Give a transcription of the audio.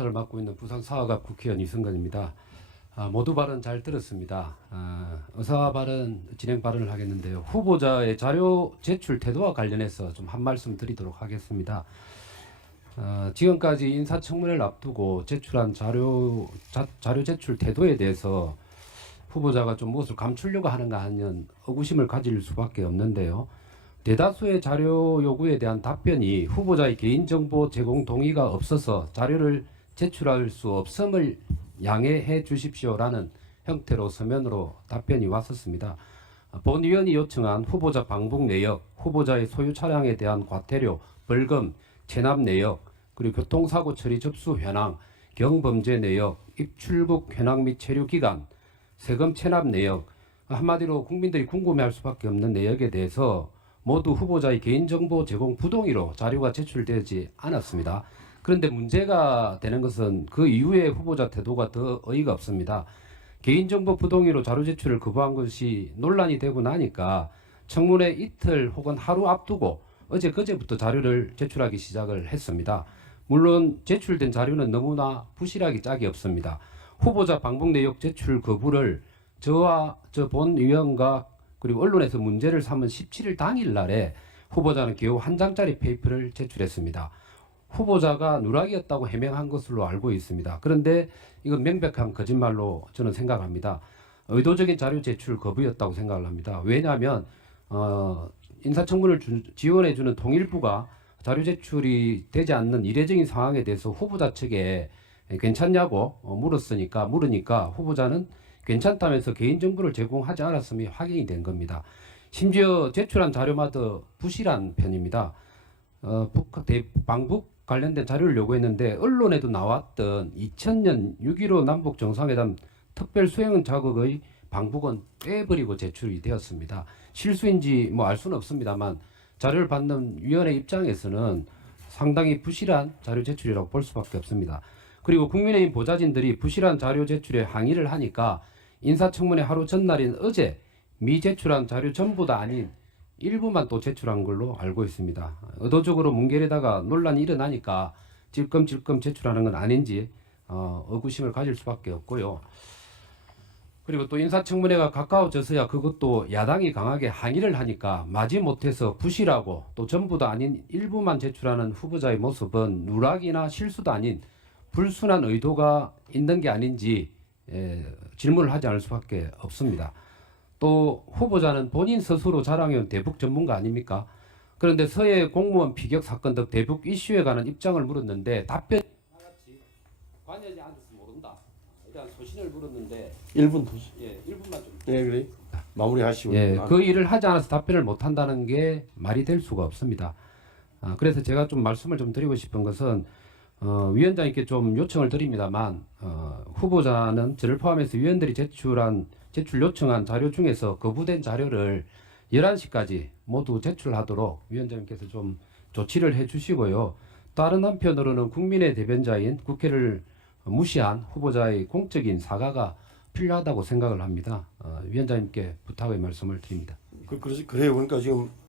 의료조사를 맡고 있는 부산 사학갑 국회의원 이승건입니다. 모두 발언 잘 들었습니다. 의사 발언, 진행 발언을 하겠는데요. 후보자의 자료 제출 태도와 관련해서 좀 한 말씀 드리도록 하겠습니다. 지금까지 인사청문회를 앞두고 제출한 자료 제출 태도에 대해서 후보자가 좀 무엇을 감추려고 하는가 하는 의구심을 가질 수밖에 없는데요. 대다수의 자료 요구에 대한 답변이 후보자의 개인정보 제공 동의가 없어서 자료를 제출할 수 없음을 양해해 주십시오라는 형태로 서면으로 답변이 왔었습니다. 본 의원이 요청한 후보자 방북 내역, 후보자의 소유 차량에 대한 과태료, 벌금, 체납 내역, 그리고 교통사고 처리 접수 현황, 경범죄 내역, 입출국 현황 및 체류 기간, 세금 체납 내역, 한마디로 국민들이 궁금해할 수밖에 없는 내역에 대해서 모두 후보자의 개인정보 제공 부동의로 자료가 제출되지 않았습니다. 그런데 문제가 되는 것은 그 이후에 후보자 태도가 더 어이가 없습니다. 개인정보 부동의로 자료 제출을 거부한 것이 논란이 되고 나니까 청문회 이틀 혹은 하루 앞두고 어제 그제부터 자료를 제출하기 시작을 했습니다. 물론 제출된 자료는 너무나 부실하기 짝이 없습니다. 후보자 방북 내역 제출 거부를 저와 본 의원과 그리고 언론에서 문제를 삼은 17일 당일 날에 후보자는 겨우 한 장짜리 페이퍼를 제출했습니다. 후보자가 누락이었다고 해명한 것으로 알고 있습니다. 그런데 이건 명백한 거짓말로 저는 생각합니다. 의도적인 자료 제출 거부였다고 생각을 합니다. 왜냐하면 인사청문을 지원해주는 통일부가 자료 제출이 되지 않는 이례적인 상황에 대해서 후보자 측에 괜찮냐고 물으니까 후보자는 괜찮다면서 개인정보를 제공하지 않았음이 확인이 된 겁니다. 심지어 제출한 자료마다 부실한 편입니다. 방북 관련된 자료를 요구했는데 언론에도 나왔던 2000년 6.15 남북 정상회담 특별 수행 자극의 방북은 빼버리고 제출이 되었습니다. 실수인지 알 수는 없습니다만 자료를 받는 위원회 입장에서는 상당히 부실한 자료 제출이라고 볼 수밖에 없습니다. 그리고 국민의힘 보좌진들이 부실한 자료 제출에 항의를 하니까 인사청문회 하루 전날인 어제 미제출한 자료 전부 다 아닌 일부만 또 제출한 걸로 알고 있습니다. 의도적으로 뭉개려다가 논란이 일어나니까 질끔질끔 제출하는 건 아닌지 의구심을 가질 수밖에 없고요. 그리고 또 인사청문회가 가까워져서야 그것도 야당이 강하게 항의를 하니까 마지못해서 부실하고 또 전부 다 아닌 일부만 제출하는 후보자의 모습은 누락이나 실수도 아닌 불순한 의도가 있는 게 아닌지 질문을 하지 않을 수밖에 없습니다. 또 후보자는 본인 스스로 자랑해온 대북 전문가 아닙니까? 그런데 서해 공무원 피격 사건 등 대북 이슈에 관한 입장을 물었는데 답변이 하나같이 관여하지 않아서 모른다. 이런 소신을 물었는데 1분 더. 예, 1분만 좀. 예, 그래. 마무리하시고. 예, 그 일을 하지 않아서 답변을 못 한다는 게 말이 될 수가 없습니다. 그래서 제가 좀 말씀을 좀 드리고 싶은 것은 위원장님께 좀 요청을 드립니다만 후보자는 저를 포함해서 위원들이 제출 요청한 자료 중에서 거부된 자료를 11시까지 모두 제출하도록 위원장님께서 좀 조치를 해주시고요. 다른 한편으로는 국민의 대변자인 국회를 무시한 후보자의 공적인 사과가 필요하다고 생각을 합니다. 위원장님께 부탁의 말씀을 드립니다. 그래요. 그러니까 지금